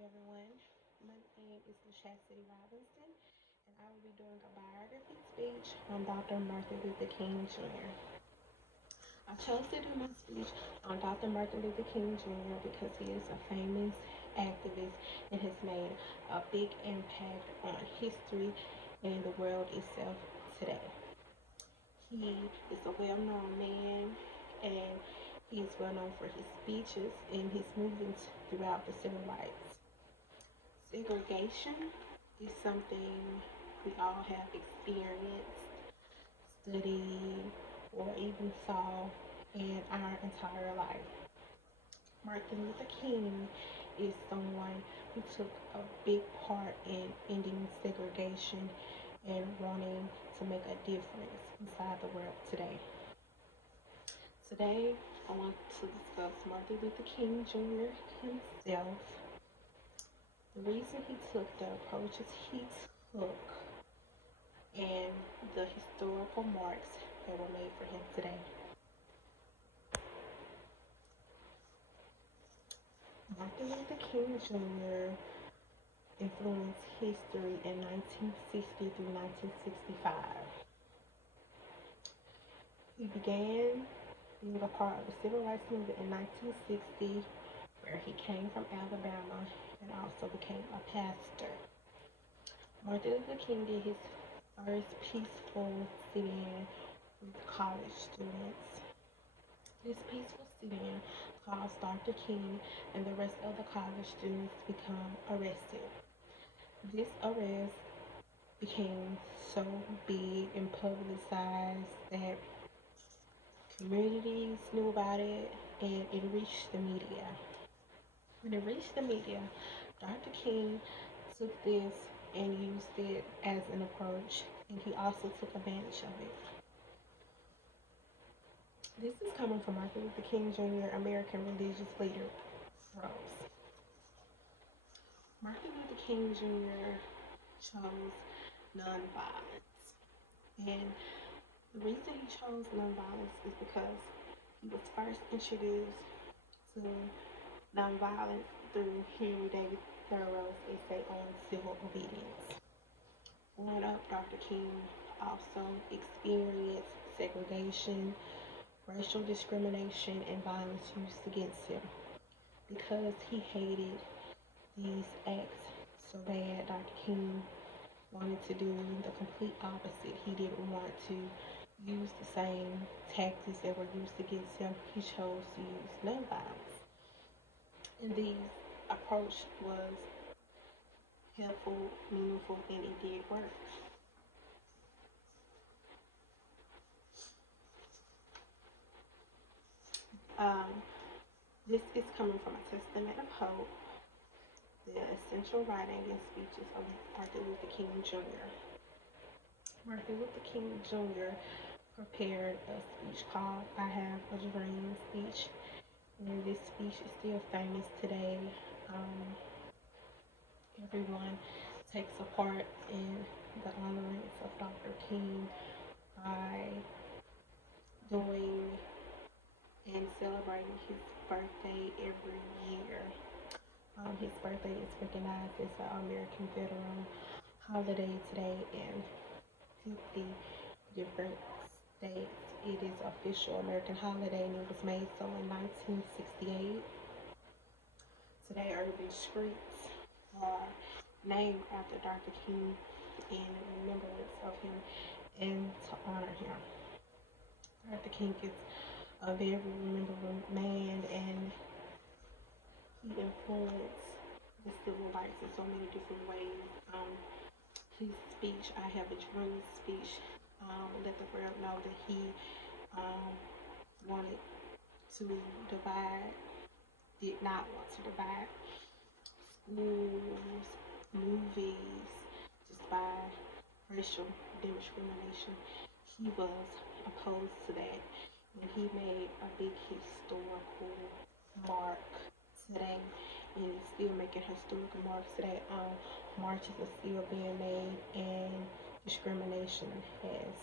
everyone? My name is LaChassity Robinson, and I will be doing a biography speech on Dr. Martin Luther King Jr. I chose to do my speech on Dr. Martin Luther King Jr. because he is a famous activist and has made a big impact on history and the world itself today. He is a well-known man, and he is well known for his speeches and his movements throughout the civil rights. Segregation is something we all have experienced, studied, or even saw in our entire life. Martin Luther King is someone who took a big part in ending segregation and wanting to make a difference inside the world today. Today, I want to discuss Martin Luther King Jr. himself, the reason he took the approaches he took, and the historical marks that were made for him today. Martin Luther King Jr. influenced history in 1960 through 1965. He began being a part of the civil rights movement in 1960, where he came from Alabama and also became a pastor. Martin Luther King did his first peaceful sit-in with college students. This peaceful sit-in caused Dr. King and the rest of the college students to become arrested. This arrest became so big and publicized that communities knew about it, and it reached the media. When it reached the media, Dr. King took this and used it as an approach, and he also took advantage of it. This is coming from Martin Luther King Jr., American religious leader, Rose. Martin Luther King Jr. chose nonviolence, and the reason he chose nonviolence is because he was first introduced to nonviolence through Henry David Thoreau's essay on civil obedience. Growing up, Dr. King also experienced segregation, racial discrimination, and violence used against him. Because he hated these acts so bad, Dr. King wanted to do the complete opposite. He didn't want to use the same tactics that were used against him. He chose to use nonviolence. And the approach was helpful, meaningful, and it did work. This is coming from a testament of hope, the essential writing and speeches of Martin Luther King Jr. Martin Luther King Jr. prepared a speech called I Have a Dream speech, and this speech is still famous today. Everyone takes a part in the honorance of Dr. King by doing and celebrating his birthday every year. His birthday is recognized as an American veteran holiday today in 50 different states. It is an official American holiday, and it was made so in 1968. Today, urban streets are named after Dr. King in remembrance of him and to honor him. Dr. King is a very rememberable man, and he influenced the civil rights in so many different ways. His speech, I Have a Dream speech, let the world know that he wanted to divide, did not want to divide schools, movies, just by racial discrimination. He was opposed to that, and he made a big historical mark today, and he's still making historical marks today. Marches are still being made, and discrimination has